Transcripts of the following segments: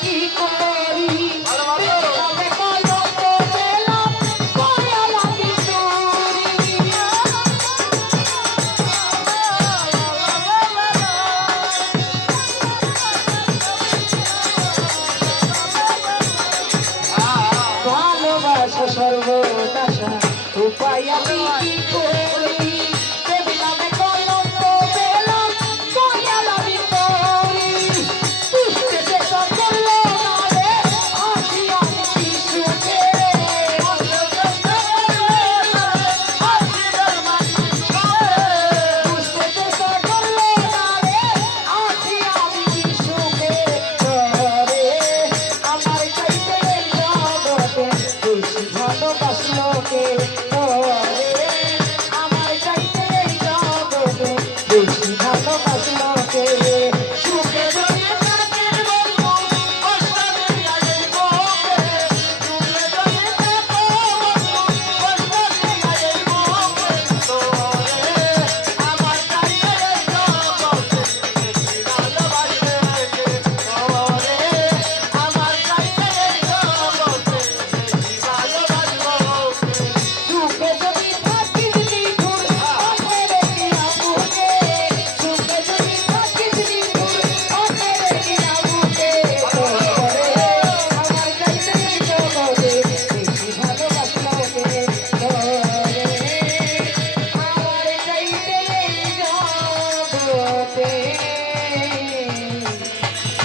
কি করে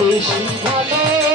বেশি ভালো।